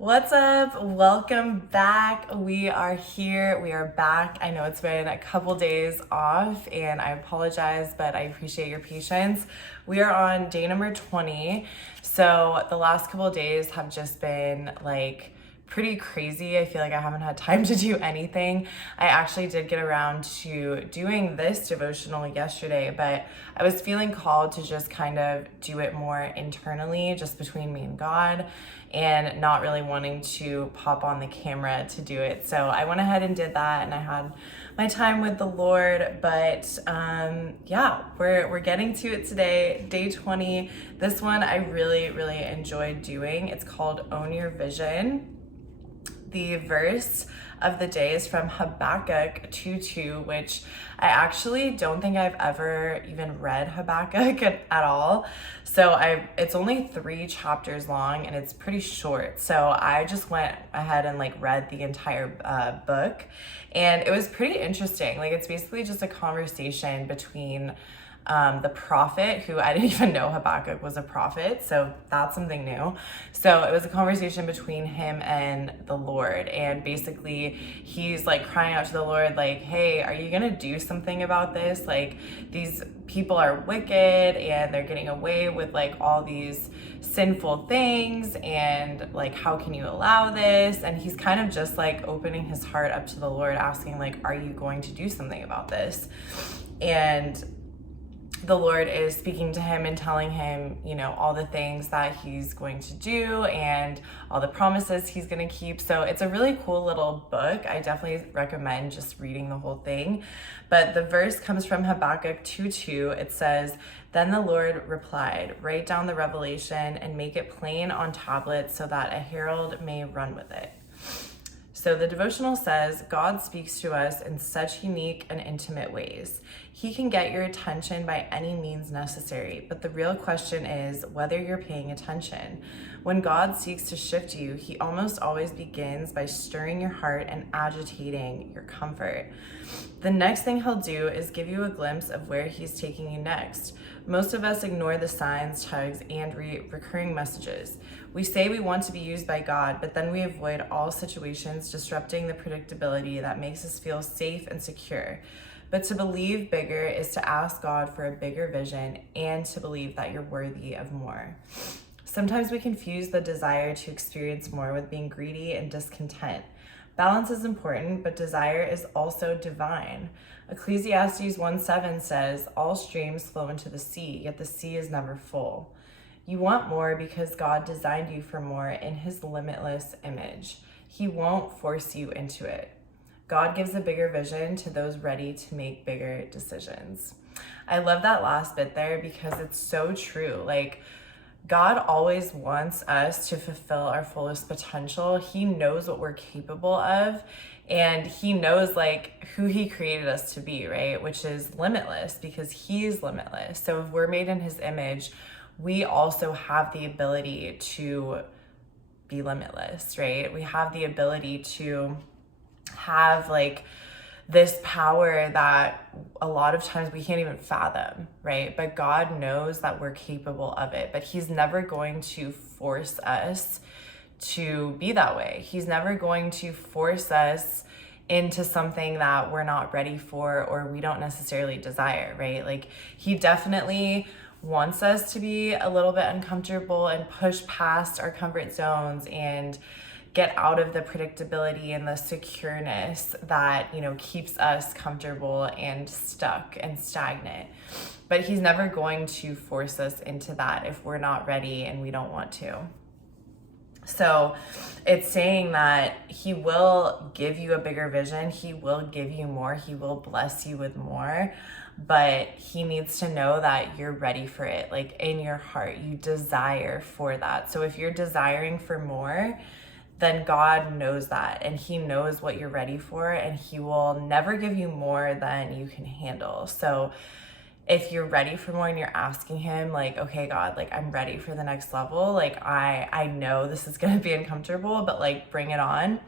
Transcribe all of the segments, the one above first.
What's up? Welcome back. We are here. We are back. I know it's been a couple days off and I apologize, but I appreciate your patience. We are on day number 20. So the last couple of days have just been pretty crazy. I feel like I haven't had time to do anything. I actually did get around to doing this devotional yesterday, but I was feeling called to just kind of do it more internally, just between me and God, and not really wanting to pop on the camera to do it. So I went ahead and did that, and I had my time with the Lord. But yeah, we're getting to it today, day 20. This one I really enjoyed doing. It's called Own Your Vision. The verse of the day is from Habakkuk 2:2, which I actually don't think I've ever even read Habakkuk at all. So it's only 3 chapters long and it's pretty short. So I just went ahead and read the entire book, and it was pretty interesting. It's basically just a conversation between the prophet, who I didn't even know Habakkuk was a prophet, so that's something new. So it was a conversation between him and the Lord, and basically he's crying out to the Lord, hey, are you gonna do something about this? These people are wicked and they're getting away with all these sinful things, and how can you allow this? And he's kind of just opening his heart up to the Lord, asking are you going to do something about this? And the Lord is speaking to him and telling him, all the things that he's going to do and all the promises he's going to keep. So it's a really cool little book. I definitely recommend just reading the whole thing. But the verse comes from Habakkuk 2:2. It says, "Then the Lord replied, write down the revelation and make it plain on tablets so that a herald may run with it." So the devotional says, God speaks to us in such unique and intimate ways. He can get your attention by any means necessary, but the real question is whether you're paying attention. When God seeks to shift you, he almost always begins by stirring your heart and agitating your comfort. The next thing he'll do is give you a glimpse of where he's taking you next. Most of us ignore the signs, tugs, and recurring messages. We say we want to be used by God, but then we avoid all situations disrupting the predictability that makes us feel safe and secure. But to believe bigger is to ask God for a bigger vision and to believe that you're worthy of more. Sometimes we confuse the desire to experience more with being greedy and discontent. Balance is important, but desire is also divine. Ecclesiastes 1:7 says, all streams flow into the sea, yet the sea is never full. You want more because God designed you for more in his limitless image. He won't force you into it. God gives a bigger vision to those ready to make bigger decisions. I love that last bit there because it's so true. God always wants us to fulfill our fullest potential. He knows what we're capable of, and he knows who he created us to be, right? Which is limitless because he's limitless. So if we're made in his image, we also have the ability to be limitless, right? We have the ability to have this power that a lot of times we can't even fathom, right? But God knows that we're capable of it, but he's never going to force us to be that way. He's never going to force us into something that we're not ready for or we don't necessarily desire, right? He definitely wants us to be a little bit uncomfortable and push past our comfort zones and get out of the predictability and the secureness that, keeps us comfortable and stuck and stagnant. But he's never going to force us into that if we're not ready and we don't want to. So it's saying that he will give you a bigger vision. He will give you more. He will bless you with more. But he needs to know that you're ready for it. In your heart, you desire for that. So if you're desiring for more, then God knows that, and he knows what you're ready for, and he will never give you more than you can handle. So if you're ready for more and you're asking him okay, God, I'm ready for the next level, I know this is going to be uncomfortable, but bring it on,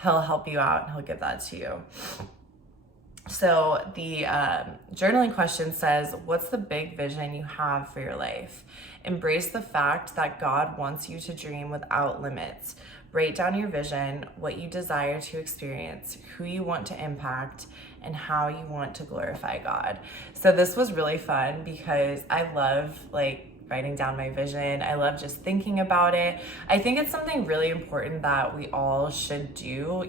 he'll help you out and he'll give that to you. So the journaling question says, what's the big vision you have for your life? Embrace the fact that God wants you to dream without limits. Write down your vision, what you desire to experience, who you want to impact, and how you want to glorify God. So this was really fun because I love writing down my vision. I love just thinking about it. I think it's something really important that we all should do,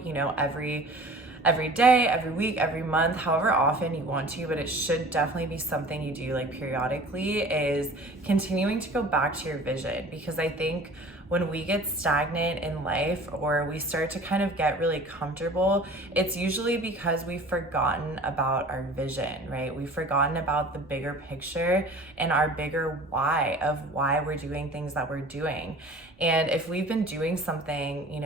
every day, every week, every month, however often you want to, but it should definitely be something you do periodically, is continuing to go back to your vision. Because I think when we get stagnant in life, or we start to kind of get really comfortable, it's usually because we've forgotten about our vision, right? We've forgotten about the bigger picture and our bigger why of why we're doing things that we're doing. And if we've been doing something,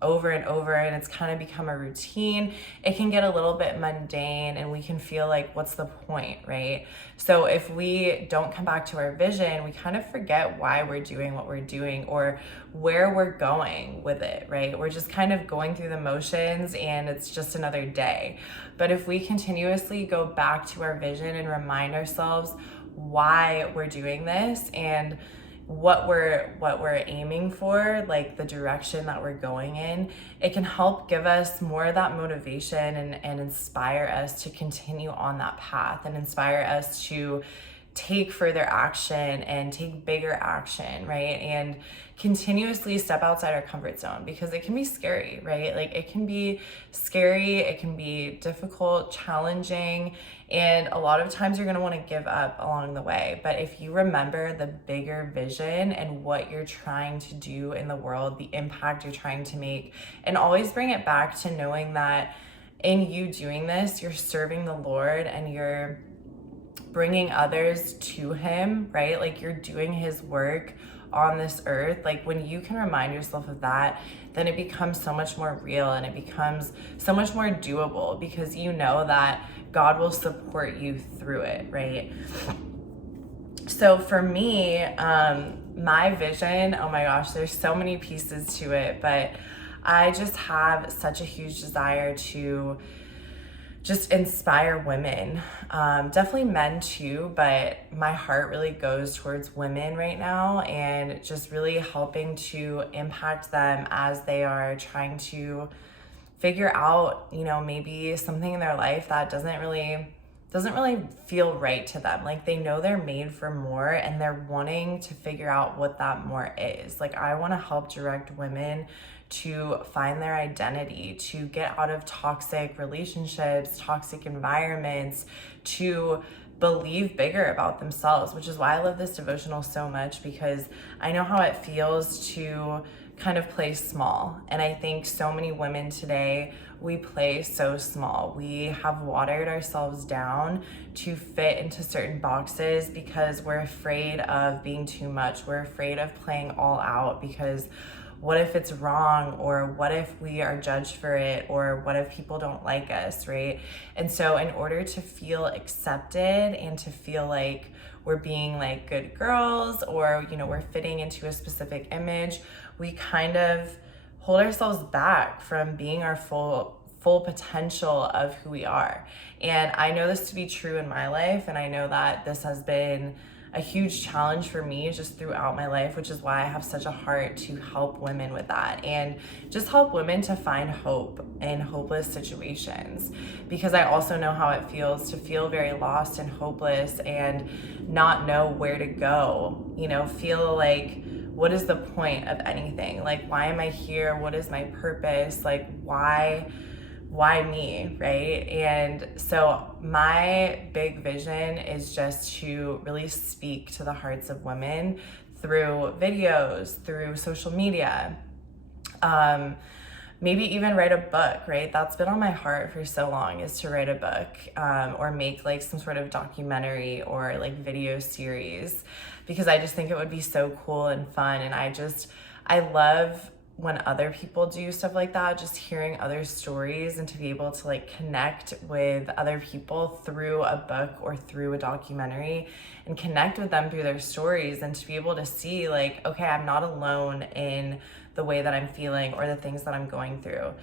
over and over, and it's kind of become a routine, it can get a little bit mundane, and we can feel like, what's the point, right? So if we don't come back to our vision, we kind of forget why we're doing what we're doing, or where we're going with it, right? We're just kind of going through the motions, and it's just another day. But if we continuously go back to our vision and remind ourselves why we're doing this, and what we're aiming for, the direction that we're going in, it can help give us more of that motivation and inspire us to continue on that path, and inspire us to take further action and take bigger action, right? And continuously step outside our comfort zone, because it can be scary, right? It can be scary, it can be difficult, challenging, and a lot of times you're going to want to give up along the way. But if you remember the bigger vision and what you're trying to do in the world, the impact you're trying to make, and always bring it back to knowing that in you doing this, you're serving the Lord and you're bringing others to Him, right? You're doing His work on this earth. When you can remind yourself of that, then it becomes so much more real, and it becomes so much more doable, because you know that God will support you through it, right? So for me, my vision, oh my gosh, there's so many pieces to it, but I just have such a huge desire to just inspire women, definitely men too, but my heart really goes towards women right now, and just really helping to impact them as they are trying to figure out, maybe something in their life that doesn't really feel right to them. They know they're made for more, and they're wanting to figure out what that more is. I want to help direct women to find their identity, to get out of toxic relationships, toxic environments, to believe bigger about themselves, which is why I love this devotional so much, because I know how it feels to kind of play small. And I think so many women today, we play so small. We have watered ourselves down to fit into certain boxes because we're afraid of being too much. We're afraid of playing all out, because what if it's wrong, or what if we are judged for it, or what if people don't like us, right? And so in order to feel accepted and to feel like we're being good girls, or we're fitting into a specific image, we kind of hold ourselves back from being our full potential of who we are. And I know this to be true in my life, and I know that this has been a huge challenge for me just throughout my life, which is why I have such a heart to help women with that, and just help women to find hope in hopeless situations, because I also know how it feels to feel very lost and hopeless and not know where to go, feel like, what is the point of anything? Why am I here? What is my purpose? Why me, right? And so my big vision is just to really speak to the hearts of women through videos, through social media, maybe even write a book, right? That's been on my heart for so long, is to write a book, or make some sort of documentary or video series, because I just think it would be so cool and fun. And I love when other people do stuff like that, just hearing other stories, and to be able to connect with other people through a book or through a documentary, and connect with them through their stories, and to be able to see okay, I'm not alone in the way that I'm feeling or the things that I'm going through.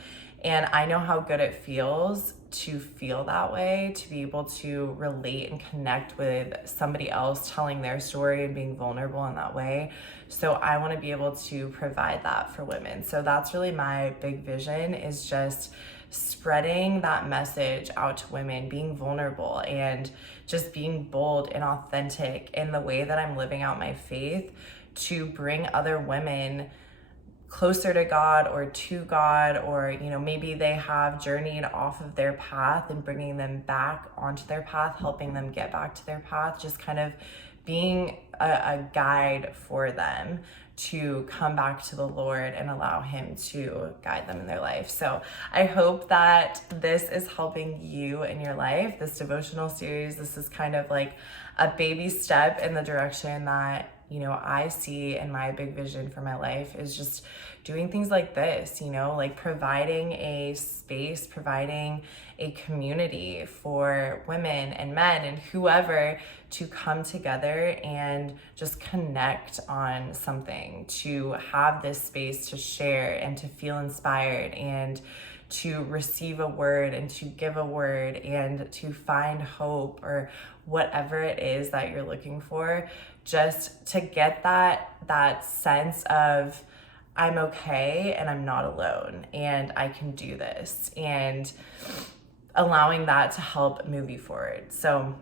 And I know how good it feels to feel that way, to be able to relate and connect with somebody else telling their story and being vulnerable in that way. So I want to be able to provide that for women. So that's really my big vision, is just spreading that message out to women, being vulnerable and just being bold and authentic in the way that I'm living out my faith, to bring other women closer to God or to God, or maybe they have journeyed off of their path and bringing them back onto their path, helping them get back to their path, just kind of being a guide for them to come back to the Lord and allow Him to guide them in their life. So I hope that this is helping you in your life, this devotional series. This is kind of like a baby step in the direction that I see in my big vision for my life, is just doing things like this, like providing a space, providing a community for women and men and whoever to come together and just connect on something, to have this space to share and to feel inspired and to receive a word and to give a word and to find hope, or whatever it is that you're looking for, just to get that sense of I'm okay and I'm not alone and I can do this, and allowing that to help move you forward. So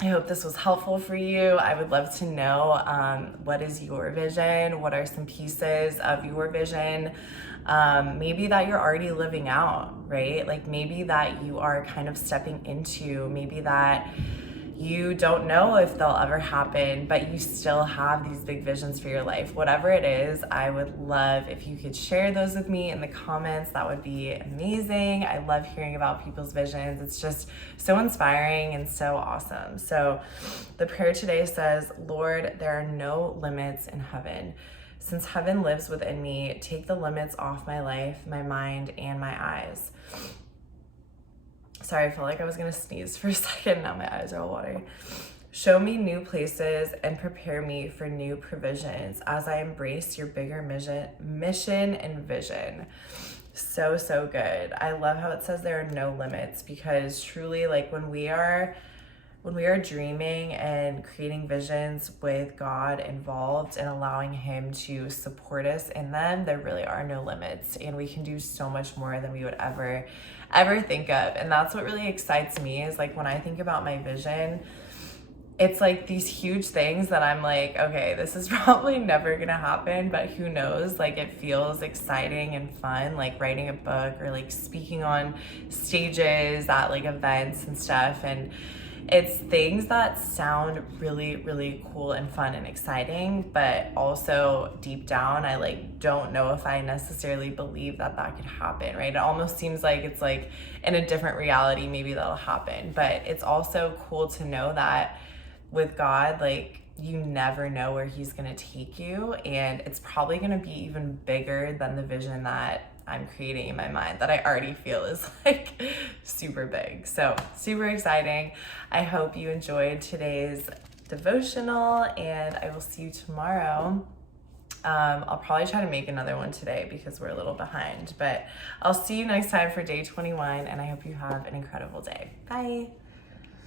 I hope this was helpful for you. I would love to know what is your vision? What are some pieces of your vision? Maybe that you're already living out, right? Like maybe that you are kind of stepping into, maybe that you don't know if they'll ever happen, but you still have these big visions for your life. Whatever it is, I would love if you could share those with me in the comments. That would be amazing. I love hearing about people's visions. It's just so inspiring and so awesome. So the prayer today says, Lord, there are no limits in heaven. Since heaven lives within me, take the limits off my life, my mind, and my eyes. Sorry, I felt like I was gonna sneeze for a second. Now my eyes are all watery. Show me new places and prepare me for new provisions as I embrace your bigger mission and vision. So, so good. I love how it says there are no limits, because truly, like when we are dreaming and creating visions with God involved and allowing Him to support us in them, there really are no limits, and we can do so much more than we would ever think of. And that's what really excites me, is like when I think about my vision, it's like these huge things that I'm like, okay, this is probably never gonna happen, but who knows? Like it feels exciting and fun, like writing a book or like speaking on stages at like events and stuff. And it's things that sound really, really cool and fun and exciting, but also deep down, I like don't know if I necessarily believe that could happen, right? It almost seems like it's like in a different reality, maybe that'll happen. But it's also cool to know that with God, like you never know where He's gonna take you, and it's probably gonna be even bigger than the vision that I'm creating in my mind, that I already feel is like super big. So super exciting. I hope you enjoyed today's devotional, and I will see you tomorrow. I'll probably try to make another one today because we're a little behind, but I'll see you next time for day 21, and I hope you have an incredible day. Bye.